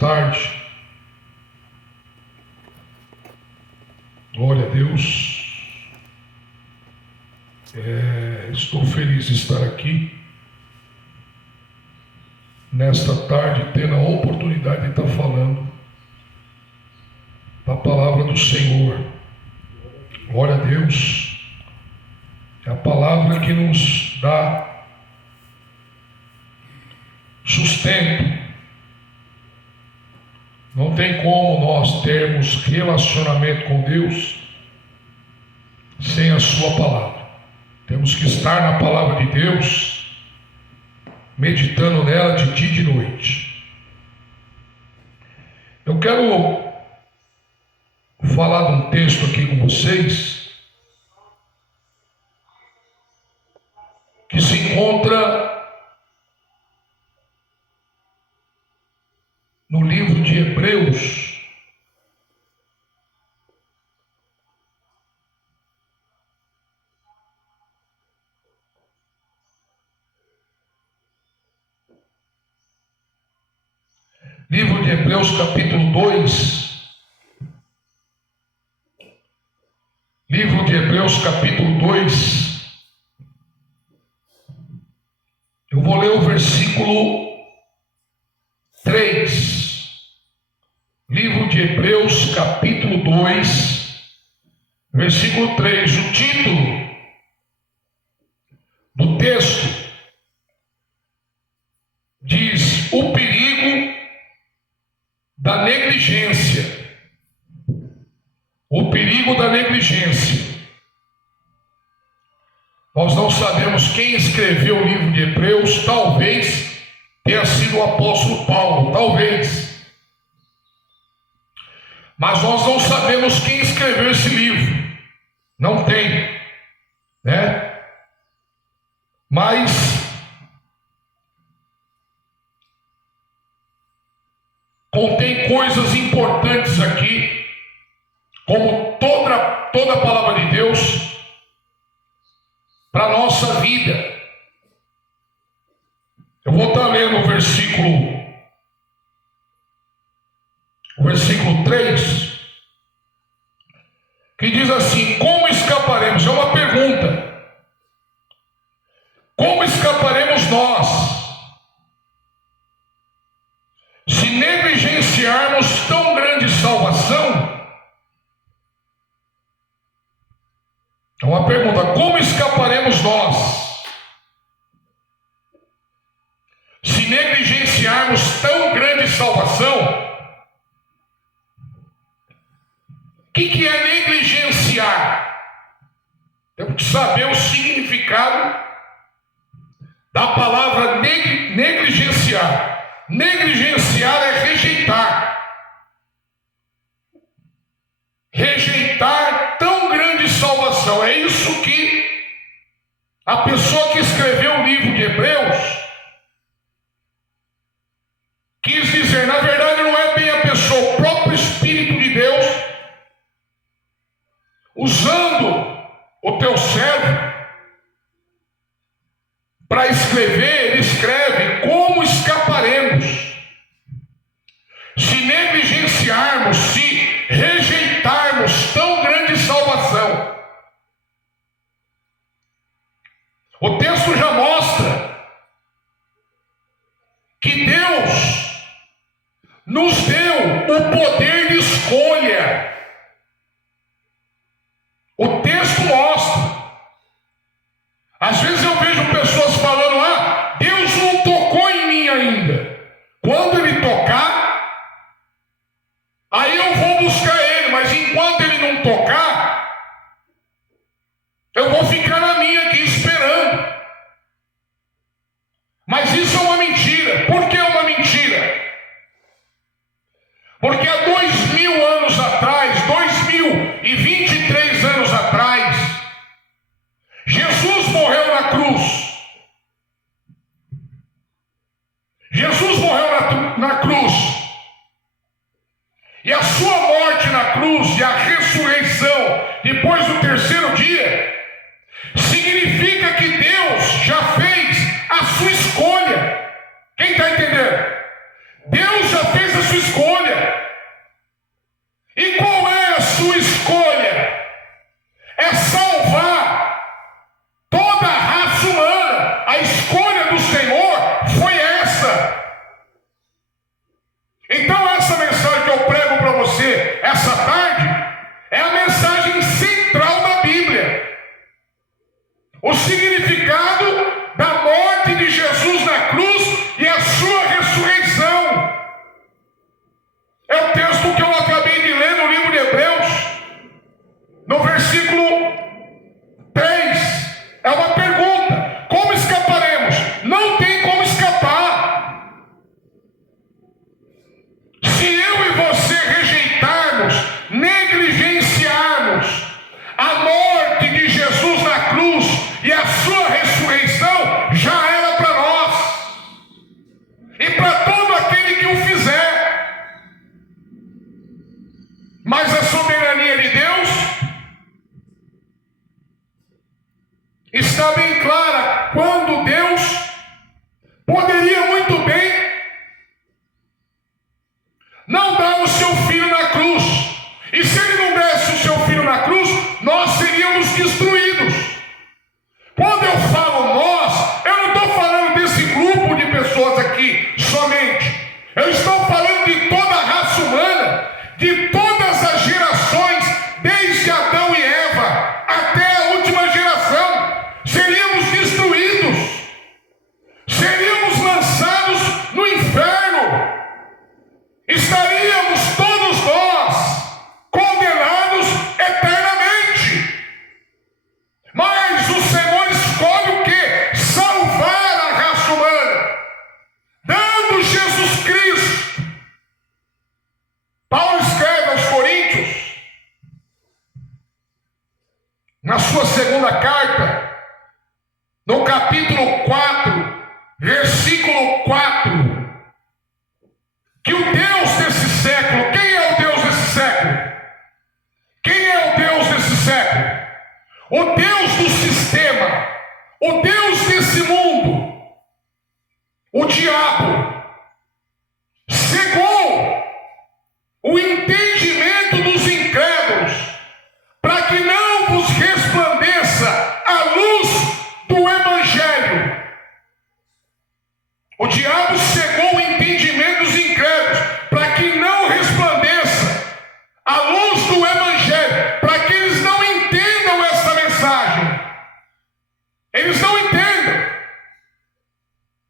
tarde. Glória a Deus. Estou feliz de estar aqui nesta tarde, tendo a oportunidade de estar falando da palavra do Senhor. Glória a Deus. É a palavra que nos dá sustento. Não tem como nós termos relacionamento com Deus sem a sua palavra. Temos que estar na palavra de Deus, meditando nela de dia e de noite. Eu quero falar de um texto aqui com vocês que se encontra no livro de Hebreus, capítulo 2. Livro de Hebreus, capítulo 2. Eu vou ler o versículo 3. Livro de Hebreus, capítulo 2, versículo 3. O título do texto diz: o perigo da negligência. O perigo da negligência. Nós não sabemos quem escreveu o livro de Hebreus. Talvez tenha sido o apóstolo Paulo, talvez. Mas nós não sabemos quem escreveu esse livro. Não tem, né? Mas contém coisas importantes aqui, como toda a palavra de Deus, para a nossa vida. Eu vou estar lendo o versículo 3, que diz assim: como escaparemos? É uma pergunta. Como escaparemos nós se negligenciarmos tão grande salvação? É uma pergunta. Como escaparemos nós se negligenciarmos tão grande salvação? O que é negligenciar? Temos que saber o significado da palavra negligenciar. Negligenciar é rejeitar. Rejeitar tão grande salvação. É isso que a pessoa que escreveu o livro de Hebreus quis dizer. Na verdade, não é bem a pessoa, o próprio Espírito de Deus, usando o teu cérebro para escrever. Ele escreve: como escaparemos se negligenciarmos, se rejeitarmos tão grande salvação? O texto já mostra que Deus nos deu o poder de escolha. O texto mostra. Às vezes eu vejo pessoas falando: Deus não tocou em mim ainda. Quando Ele tocar, aí eu vou buscar Ele. Mas enquanto Ele não tocar, eu vou ficar na minha aqui esperando. Mas isso é uma mentira. Por que é uma mentira? Porque há 2000 anos atrás, 2023 anos atrás, Jesus morreu na cruz. Jesus morreu na cruz. E a sua morte na cruz e a ressurreição depois do terceiro dia significa que Deus já fez a sua escolha. Quem está entendendo? Deus já fez a sua escolha. E qual é a sua escolha? É salvar toda a raça humana. A escolha do Senhor foi essa. Então essa mensagem que eu prego para você essa tarde é a mensagem central da Bíblia. O significado da morte de Jesus na cruz e a sua ressurreição. É o texto que eu acabei de ler no livro de Hebreus, no versículo 3. É uma pergunta: como escaparemos? Não tem como escapar. Se eu e você rejeitarmos, negligenciarmos a morte de Jesus na cruz e a sua ressurreição, já era para nós e para todo aquele que o fizer. Mas a soberania de Deus está bem clara quando Deus poderia muito bem não dar o seu filho na cruz. E se ele não desse o seu filho na cruz, nós seríamos destruídos. Quando eu falo nós, eu não estou falando desse grupo de pessoas aqui somente. Eu estou falando de toda a raça humana, de todas as gerações, desde Adão e Eva até a última geração. Seríamos destruídos, seríamos lançados no inferno, estaríamos todos nós condenados eternamente. Mas o Senhor escolhe o quê? Salvar a raça humana, dando Jesus Cristo. Paulo escreve aos Coríntios, na sua segunda carta, no capítulo 4, versículo 4, que o Deus desse século, quem é o Deus desse século? Quem é o Deus desse século? O Deus do sistema, o Deus desse mundo, o diabo, cegou o entendimento dos incrédulos, para que não vos resplandeça a luz do Evangelho. O diabo cegou o entendimento dos incrédulos, para que não resplandeça a luz do Evangelho, para que eles não entendam essa mensagem. Eles não entendam.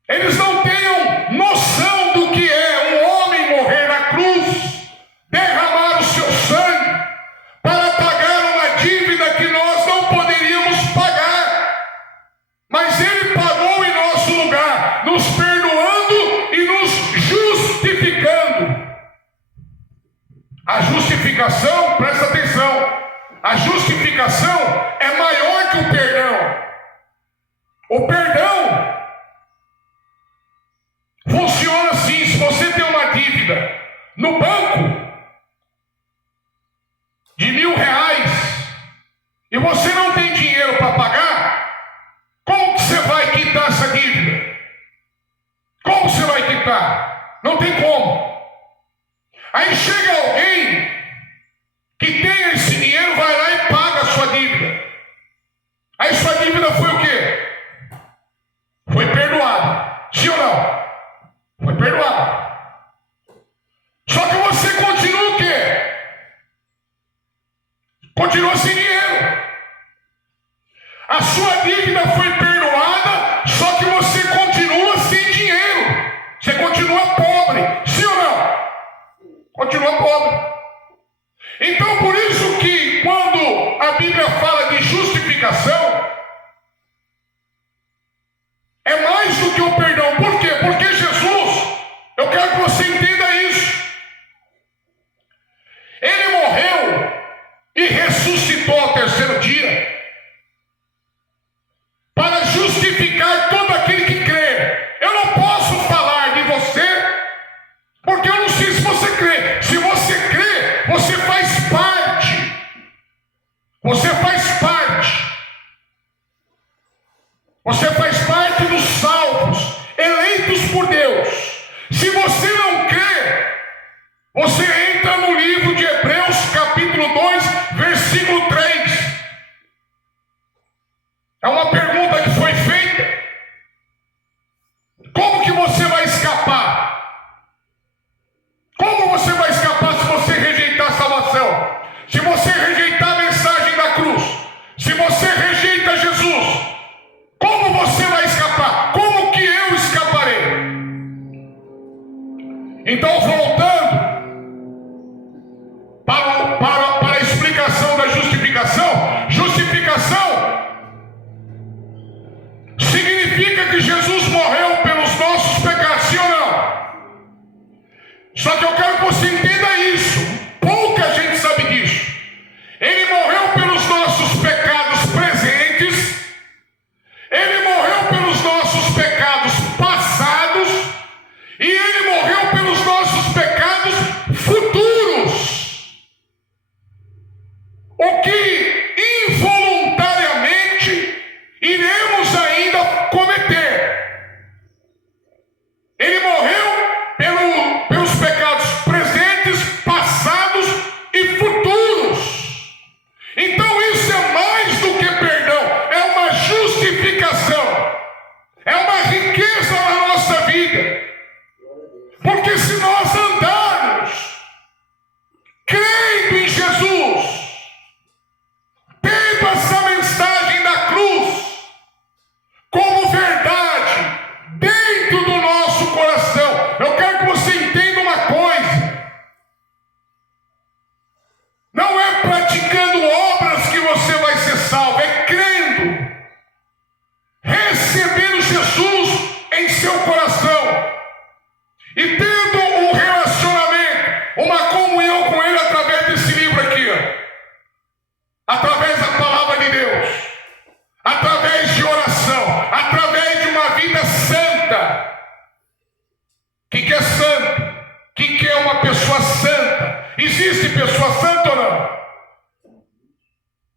Eles não tenham noção do que é um homem morrer na cruz, derramar o seu sangue para pagar uma dívida que nós não poderíamos pagar. Mas ele pagou em nosso lugar, nos perdoando e nos justificando. A justificação, presta atenção, a justificação é maior que o perdão. O perdão funciona assim: se você tem uma dívida no banco de R$1.000 e você não tem dinheiro para pagar, como que você vai quitar essa dívida? Como você vai quitar? Não tem como. Aí chega alguém que tem esse dinheiro, vai lá e paga a sua dívida. Aí sua dívida foi o quê? Foi perdoada. Sim ou não? Foi perdoada. Só que você continua o quê? Continua sem dinheiro. A sua dívida foi perdoada, só que você continua sem dinheiro. Você continua pobre. Sim ou não? Continua pobre. Então, por isso que quando a Bíblia fala de justificação, é mais do que o perdão. Por quê? Porque Jesus, eu quero que você entenda isso, ele morreu e ressuscitou ao terceiro dia para justificar todo aquele que crê. Eu não posso falar de você, porque eu não sei se você crê. Se você crê, você faz parte. Você faz parte. Você faz parte dos salvos, eleitos por Deus. Se você não crê, Você entra no livro de Hebreus, capítulo 2, versículo 3. É uma pergunta que foi feita. Como que você vai escapar? Como você vai escapar se você rejeitar a salvação? Se você rejeitar a mensagem da cruz? Se você rejeita Jesus? Como você vai escapar? Como que eu escaparei? Então, voltando para a explicação da justificação. Justificação significa que Jesus morreu pelos nossos pecados, sim ou não? Só que eu quero que você entenda isso. Pouca gente sabe disso. Ele morreu pelos nossos pecados presentes. Ele morreu pelos nossos pecados passados. E ele morreu pelos nossos pecados futuros. O que involuntariamente iremos ainda cometer. Ele morreu pelos pecados presentes, passados e futuros. Então isso é mais do que perdão, é uma justificação, é uma riqueza na nossa vida. Porque se nós andarmos crendo em Jesus, tendo essa mensagem da cruz como verdade dentro do nosso coração, eu quero que você entenda uma coisa: não é praticando obras que você vai ser salvo, é crendo, recebendo Jesus em seu coração e tendo um relacionamento, uma comunhão com Ele através desse livro aqui, através da palavra de Deus, através de oração, através de uma vida santa. O que é santo? O que é uma pessoa santa? Existe pessoa santa ou não?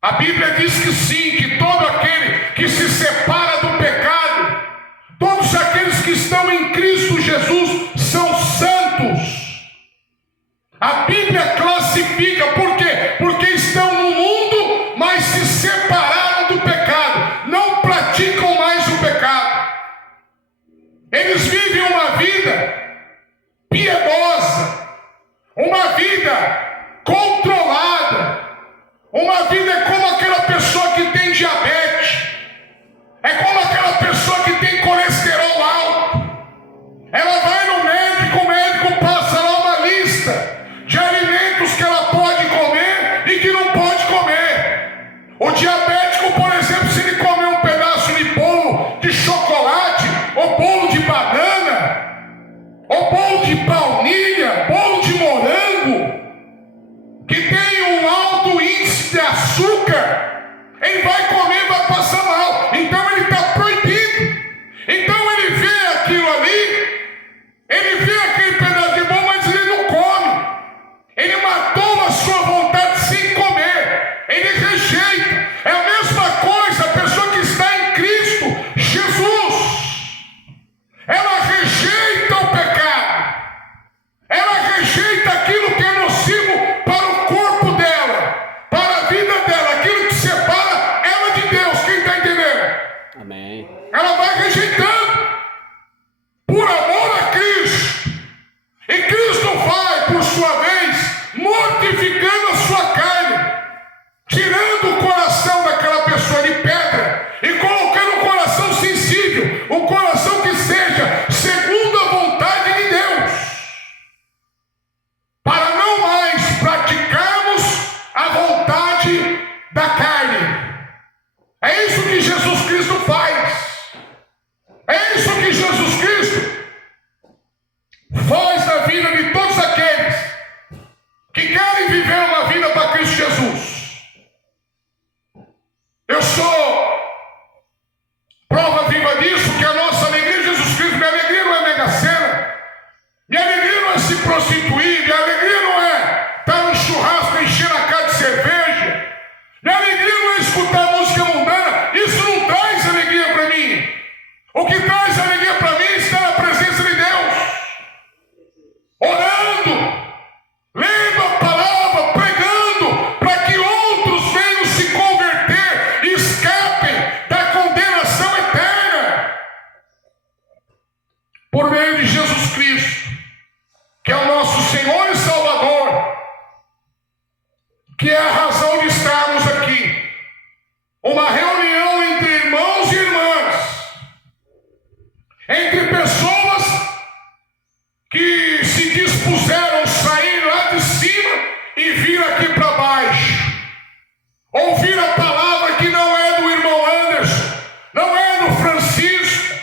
A Bíblia diz que sim, que todo aquele que se separa do pecado, todos aqueles que estão em Cristo Jesus são santos. A Bíblia classifica, por quê? Porque estão no mundo, mas se separaram do pecado, não praticam mais o pecado. Eles vivem uma vida piedosa, uma vida controlada, uma vida como aquela pessoa que tem diabetes, é como aquela pessoa que tem colesterol alto. Ela vai no médico, o médico passa lá uma lista de alimentos que ela pode comer e que não pode comer. O diabético, por exemplo, se ele comer um pedaço de bolo de chocolate, ou bolo de banana, ou bolo de baunilha, bolo de morango, que tem um alto índice de açúcar, ele vai comer e vai passar mal. Então ele está Senhor e Salvador, que é a razão de estarmos aqui. Uma reunião entre irmãos e irmãs, entre pessoas que se dispuseram a sair lá de cima e vir aqui para baixo. Ouvir a palavra que não é do irmão Anderson, não é do Francisco,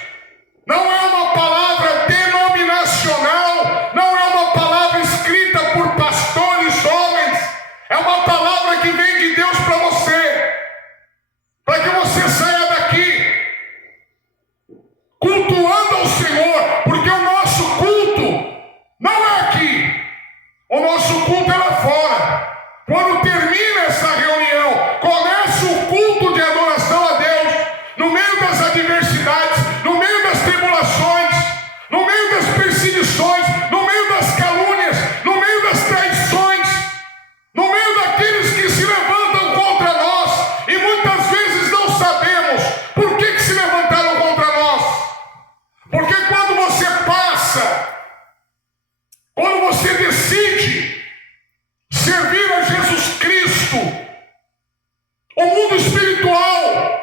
não é uma palavra denominacional, não é uma palavra escrita por pastores, homens, é uma palavra que vem de Deus para você, para que você saia daqui cultuando ao Senhor, porque o nosso culto não é aqui, o nosso culto é lá fora. Quando termina essa reunião, começa o culto de adoração a Deus, no meio das adversidades, no meio das tribulações, no meio das perseguições, no meio das calúnias, no meio das traições, no meio daqueles que se levantam contra nós, e muitas vezes não sabemos por que se levantaram contra nós. Porque quando você passa, quando você decide servir a Jesus Cristo, o mundo espiritual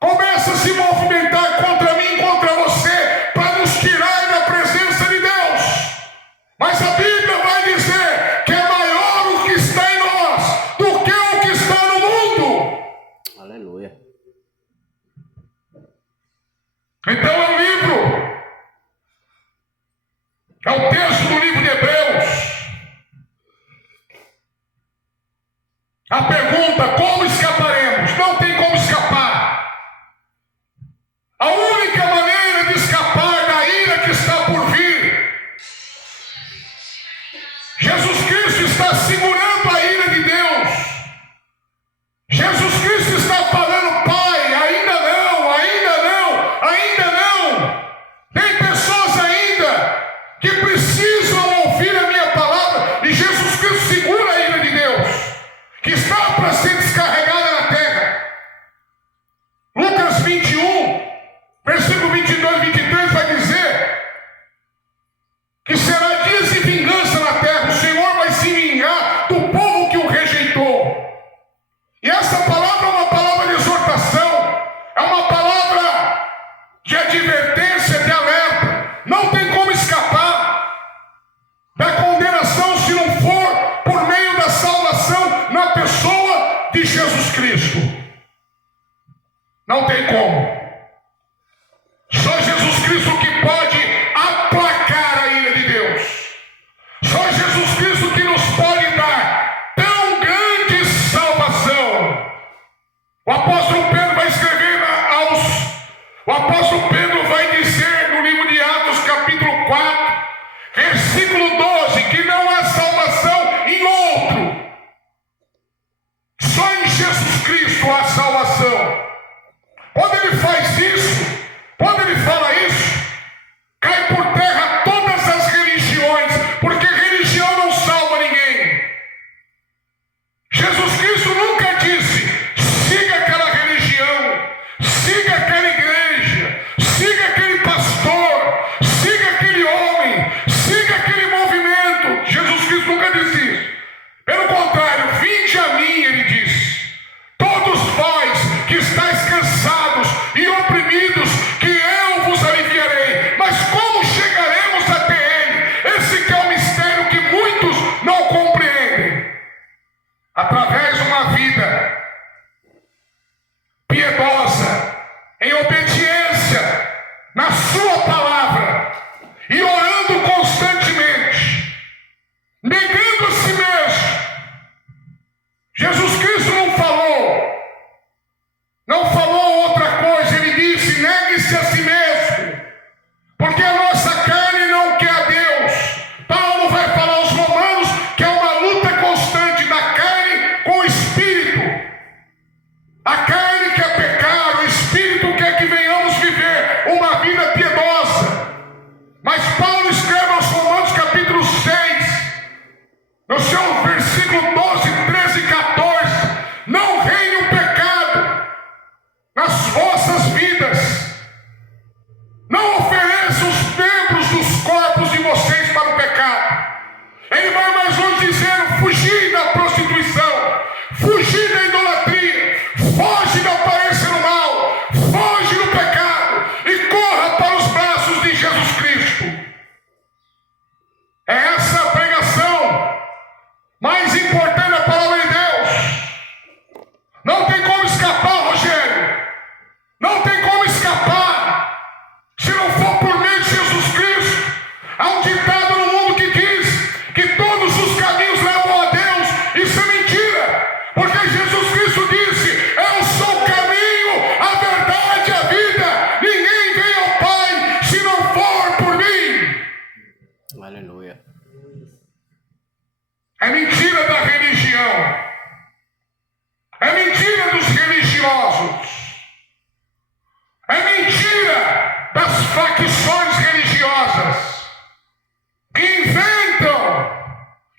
começa a se movimentar contra mim, contra você, para nos tirar da presença de Deus. Mas a Bíblia vai dizer que é maior o que está em nós do que o que está no mundo. Aleluia. Então é um livro, é o texto do livro de Hebreus. A pergunta, como escaparemos? Não tem como escapar. A única maneira de escapar da ira que está por vir, Jesus Cristo está segurando a ira de Deus. Jesus Cristo está falando, Pai, ainda não, ainda não, ainda não. Tem pessoas ainda que precisam ouvir a minha palavra, e Jesus Cristo segura a ira de Deus, que está para ser descarregada na terra. Lucas 21, versículo 22 e 23 vai dizer que será dias de vingança na terra. O Senhor vai se vingar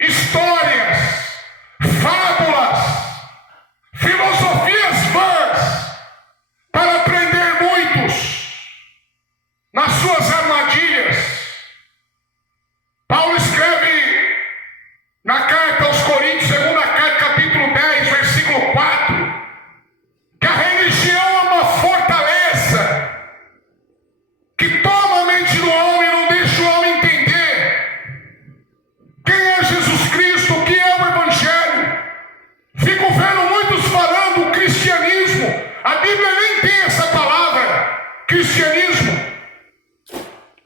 histórias, fábulas, filosofias vãs, para prender muitos nas suas armadilhas. Paulo escreve na carta aos Coríntios, segunda carta, capítulo 10, versículo 4, que a religião é uma fortaleza que toma a mente do homem e não deixa o homem entender quem é Jesus Cristo, o que é o Evangelho. Fico vendo muitos falando o cristianismo. A Bíblia nem tem essa palavra, cristianismo.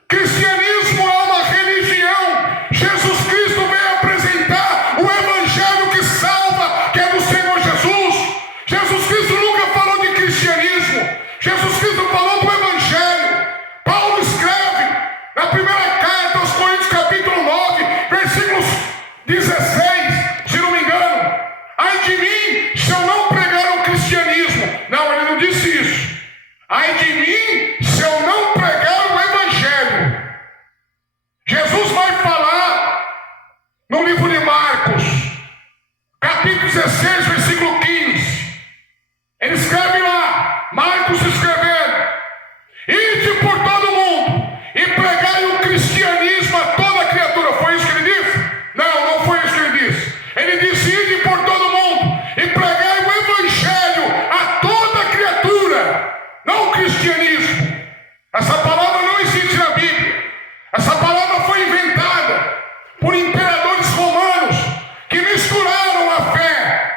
Cristianismo é uma religião. Jesus Cristo veio apresentar o Evangelho que salva, que é do Senhor Jesus. Jesus Cristo nunca falou de cristianismo. Jesus Cristo falou do Evangelho. Paulo escreve na primeira carta aos Coríntios, capítulo 9, versículos 16, se não me engano: ai de mim se eu não pregar o cristianismo. Não, ele não disse isso. Ai de mim se eu não pregar o Evangelho. Jesus vai falar no livro de Marcos, capítulo 16, versículo 15. Ele escreve lá, Marcos escrevendo: ide por todo mundo e pregai o cristianismo a toda criatura. Foi isso que ele disse? Não, não foi isso que ele disse. Ele disse: ide por todo mundo e pregai o Evangelho a toda criatura, não o cristianismo. Essa palavra não existe na Bíblia. Essa palavra foi inventada por imperadores romanos que misturaram a fé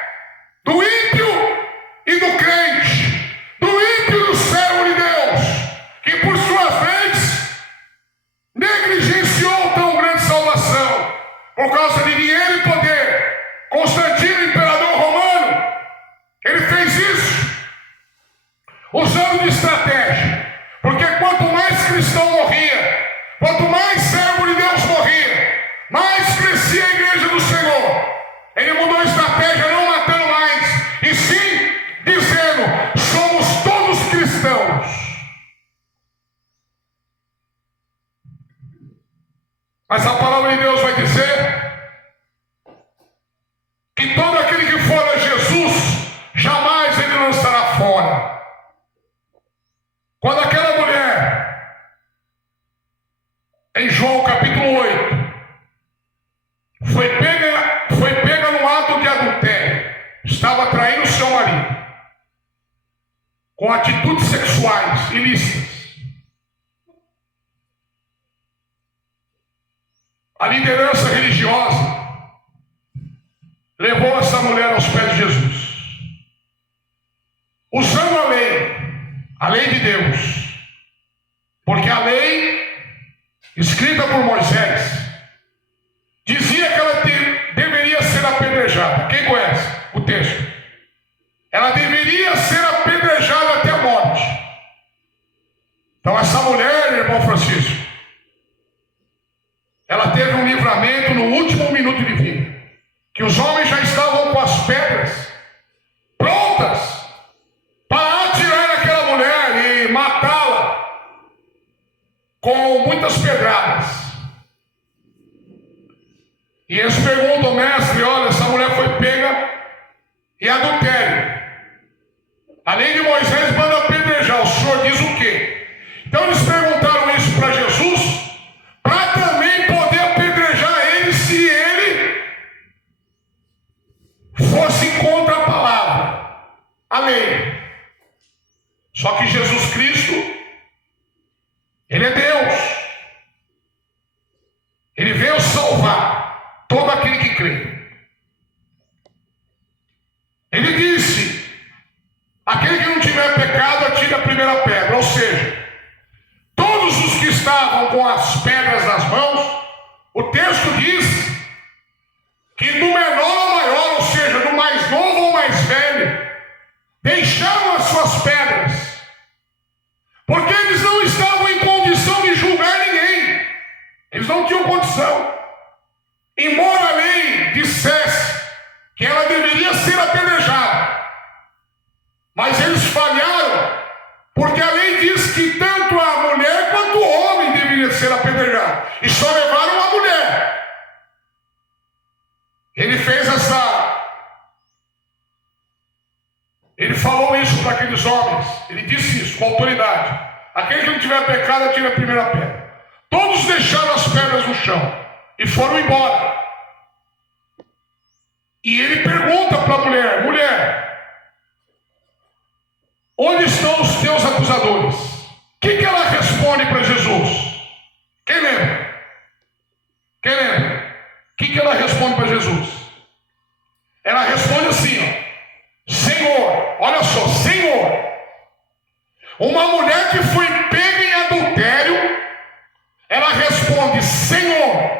do ímpio e do crente, do ímpio e do servo de Deus, que por sua vez negligenciou tão grande salvação por causa de dinheiro e poder. Constantino, imperador romano, ele fez isso usando de estratégia, porque quanto mais cristão morria, quanto mais servo de Deus morria, mais crescia a igreja do Senhor. Ele mudou a estratégia, não matando mais, e sim dizendo: somos todos cristãos. Mas a palavra de Deus vai dizer que todo aquele que for a Jesus, jamais ele lançará fora. Quando aquela mulher, em João capítulo 8, foi pega no ato de adultério, estava traindo seu marido, com atitudes sexuais ilícitas, a liderança religiosa levou essa mulher aos pés de Jesus, usando a lei de Deus, porque a lei escrita por Moisés dizia que ela deveria ser apedrejada. Quem conhece o texto? Ela deveria ser apedrejada até a morte. Então essa mulher, irmão Francisco, ela teve um livramento no último minuto de vida, que os homens já estavam com as pedras prontas para atirar naquela mulher e matá-la com muitas pedradas. E eles perguntam: mestre, olha, essa mulher foi pega em adultério. A lei de Moisés manda apedrejar. O senhor diz o quê? Então eles perguntaram isso para Jesus, para também poder apedrejar ele, se ele fosse contra a palavra, a lei. Só que Jesus Cristo, ele é Deus. Ele veio salvar todo aquele que crê. Ele disse: aquele que não tiver pecado, atire a primeira pedra. Ou seja, todos os que estavam com as pedras nas mãos, o texto diz que do menor ao maior, ou seja, do mais novo ao mais velho, deixaram as suas pedras, porque eles não estavam em condição de julgar ninguém. Eles não tinham condição. Embora a lei dissesse falou isso para aqueles homens. Ele disse isso com autoridade. Aquele que não tiver pecado, atire a primeira pedra. Todos deixaram as pedras no chão e foram embora. E ele pergunta para a mulher: mulher, onde estão os teus acusadores? O que ela responde para Jesus? Quem lembra? Quem lembra? O que ela responde para Jesus? Ela responde assim, ó: Senhor, olha só, Senhor, uma mulher que foi pega em adultério, ela responde, Senhor.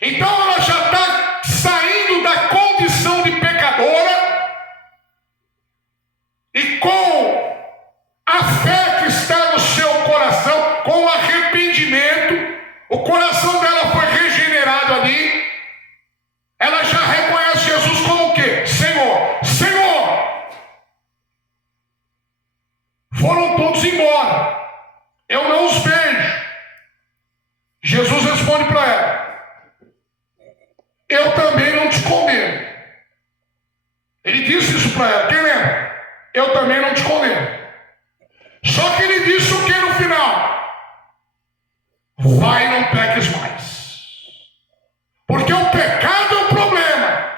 Então ela já está saindo da condição de pecadora e com a fé que está no seu coração, com o arrependimento, o coração dela foi regenerado ali. Ela já reconhece Jesus como o quê? Senhor. Senhor! Foram todos embora. Eu não os vejo. Jesus responde para ela: eu também não te condeno. Ele disse isso para ela. Quem lembra? Eu também não te condeno. Só que ele disse o que no final? Vai e não peques mais. Porque o pecado é o problema.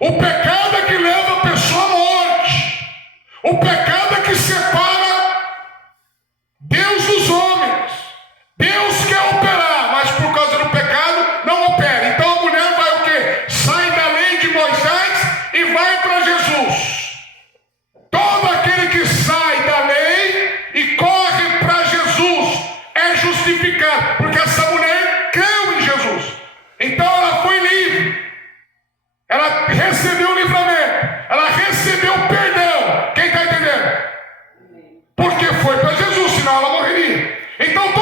O pecado é que leva a pessoa à morte. O pecado é que separa Deus dos homens. Deus quer operar, mas por causa do pecado não opera. Então a mulher vai o quê? Sai da lei de Moisés e vai para Jesus. Todo aquele que sai da lei e corre para Jesus é justificado, porque essa mulher creu em Jesus. Então ela foi livre. Ela recebeu o livramento. Ela recebeu o perdão. Quem está entendendo? Porque foi para Jesus, senão ela morreria. Então